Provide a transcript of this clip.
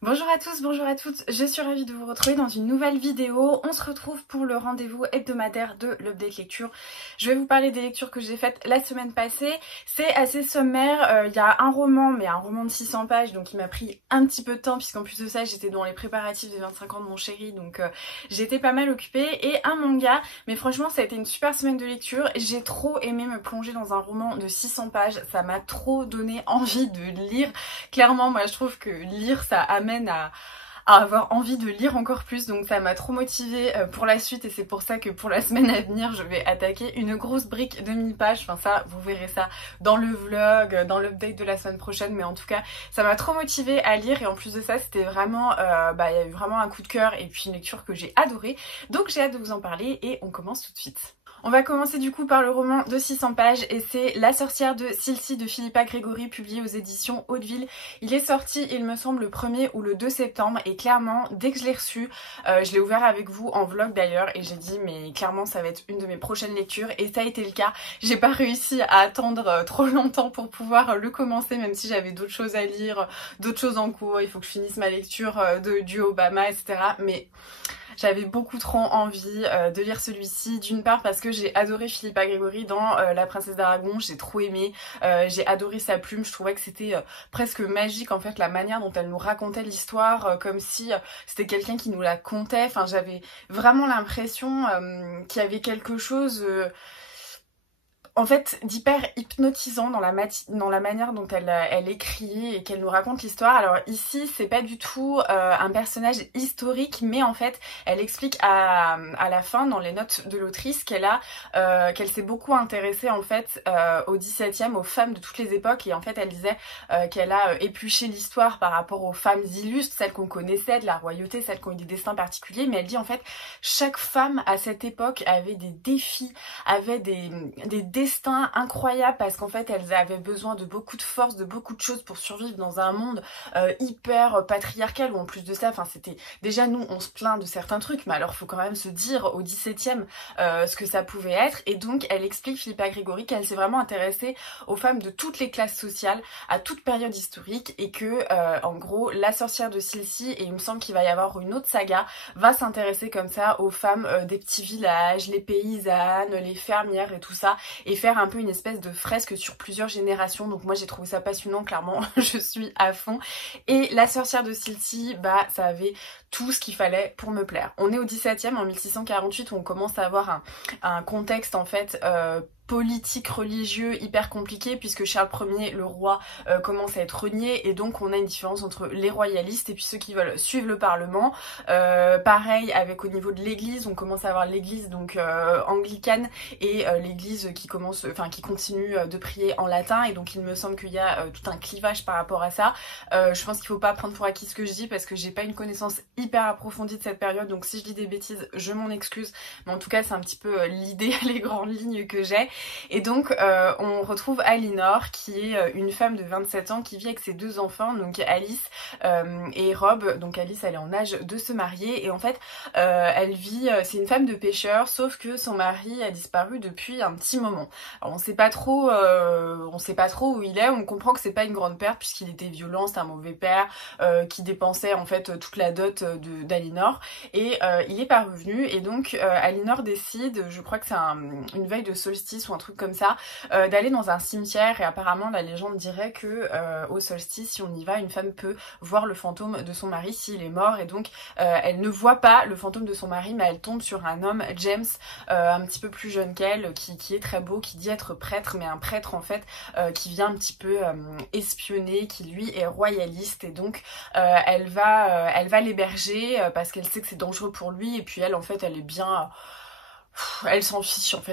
Bonjour à tous, bonjour à toutes, je suis ravie de vous retrouver dans une nouvelle vidéo. On se retrouve pour le rendez-vous hebdomadaire de l'Update Lecture. Je vais vous parler des lectures que j'ai faites la semaine passée. C'est assez sommaire, il y a un roman, mais un roman de 600 pages, donc il m'a pris un petit peu de temps, puisqu'en plus de ça j'étais dans les préparatifs des 25 ans de mon chéri, donc j'étais pas mal occupée, et un manga, mais franchement ça a été une super semaine de lecture. J'ai trop aimé me plonger dans un roman de 600 pages, ça m'a trop donné envie de lire. Clairement, moi je trouve que lire ça amène à avoir envie de lire encore plus, donc ça m'a trop motivée pour la suite, et c'est pour ça que pour la semaine à venir je vais attaquer une grosse brique de 1000 pages. Enfin ça, vous verrez ça dans le vlog, dans l'update de la semaine prochaine, mais en tout cas ça m'a trop motivée à lire, et en plus de ça c'était vraiment, il y a eu vraiment un coup de cœur et puis une lecture que j'ai adorée, donc j'ai hâte de vous en parler et on commence tout de suite. On va commencer du coup par le roman de 600 pages, et c'est La sorcière de Silcy de Philippa Grégory, publié aux éditions Hauteville. Il est sorti, il me semble, le 1er ou le 2 septembre, et clairement dès que je l'ai reçu, je l'ai ouvert avec vous en vlog d'ailleurs, et j'ai dit mais clairement ça va être une de mes prochaines lectures, et ça a été le cas. J'ai pas réussi à attendre trop longtemps pour pouvoir le commencer, même si j'avais d'autres choses à lire, d'autres choses en cours, il faut que je finisse ma lecture du Obama, etc. Mais j'avais beaucoup trop envie de lire celui-ci, d'une part parce que j'ai adoré Philippa Grégory dans La Princesse d'Aragon, j'ai trop aimé, j'ai adoré sa plume, je trouvais que c'était presque magique en fait la manière dont elle nous racontait l'histoire, comme si c'était quelqu'un qui nous la contait. Enfin j'avais vraiment l'impression qu'il y avait quelque chose en fait d'hyper hypnotisant dans la manière dont elle écrit et qu'elle nous raconte l'histoire. Alors ici c'est pas du tout un personnage historique, mais en fait elle explique à la fin dans les notes de l'autrice qu'elle s'est beaucoup intéressée en fait au XVIIe, aux femmes de toutes les époques, et en fait elle disait qu'elle a épluché l'histoire par rapport aux femmes illustres, celles qu'on connaissait de la royauté, celles qui ont eu des destins particuliers, mais elle dit en fait chaque femme à cette époque avait des défis, avait des destins incroyables, parce qu'en fait elles avaient besoin de beaucoup de force, de beaucoup de choses pour survivre dans un monde hyper patriarcal, où en plus de ça, enfin c'était déjà, nous on se plaint de certains trucs, mais alors faut quand même se dire au XVIIe ce que ça pouvait être. Et donc elle explique, Philippa Grégory, qu'elle s'est vraiment intéressée aux femmes de toutes les classes sociales à toute période historique, et que en gros La sorcière de Silcy, et il me semble qu'il va y avoir une autre saga, va s'intéresser comme ça aux femmes des petits villages, les paysannes, les fermières et tout ça, et faire un peu une espèce de fresque sur plusieurs générations. Donc moi j'ai trouvé ça passionnant, clairement je suis à fond. Et La sorcière de Silcy, bah ça avait tout ce qu'il fallait pour me plaire. On est au XVIIe, en 1648, où on commence à avoir un contexte en fait politique, religieux hyper compliqué, puisque Charles Ier, le roi, commence à être renié, et donc on a une différence entre les royalistes et puis ceux qui veulent suivre le parlement. Pareil avec au niveau de l'église, on commence à avoir l'église donc anglicane, et l'église qui commence, enfin qui continue de prier en latin, et donc il me semble qu'il y a tout un clivage par rapport à ça. Je pense qu'il faut pas prendre pour acquis ce que je dis, parce que j'ai pas une connaissance hyper approfondie de cette période, donc si je dis des bêtises je m'en excuse, mais en tout cas c'est un petit peu l'idée, les grandes lignes que j'ai. Et donc on retrouve Alinor, qui est une femme de 27 ans qui vit avec ses deux enfants, donc Alice et Rob. Donc Alice elle est en âge de se marier, et en fait elle vit, c'est une femme de pêcheur, sauf que son mari a disparu depuis un petit moment. Alors, on sait pas trop où il est. On comprend que c'est pas une grande perte puisqu'il était violent, c'est un mauvais père qui dépensait en fait toute la dot d'Alinor, et il est pas revenu. Et donc Alinor décide, je crois que c'est une veille de solstice ou un truc comme ça, d'aller dans un cimetière, et apparemment la légende dirait que au solstice, si on y va, une femme peut voir le fantôme de son mari s'il est mort. Et donc elle ne voit pas le fantôme de son mari, mais elle tombe sur un homme, James, un petit peu plus jeune qu'elle, qui est très beau, qui dit être prêtre, mais un prêtre en fait qui vient un petit peu espionner, qui lui est royaliste. Et donc elle va l'héberger parce qu'elle sait que c'est dangereux pour lui, et puis elle en fait elle est bien... Elle s'en fiche en fait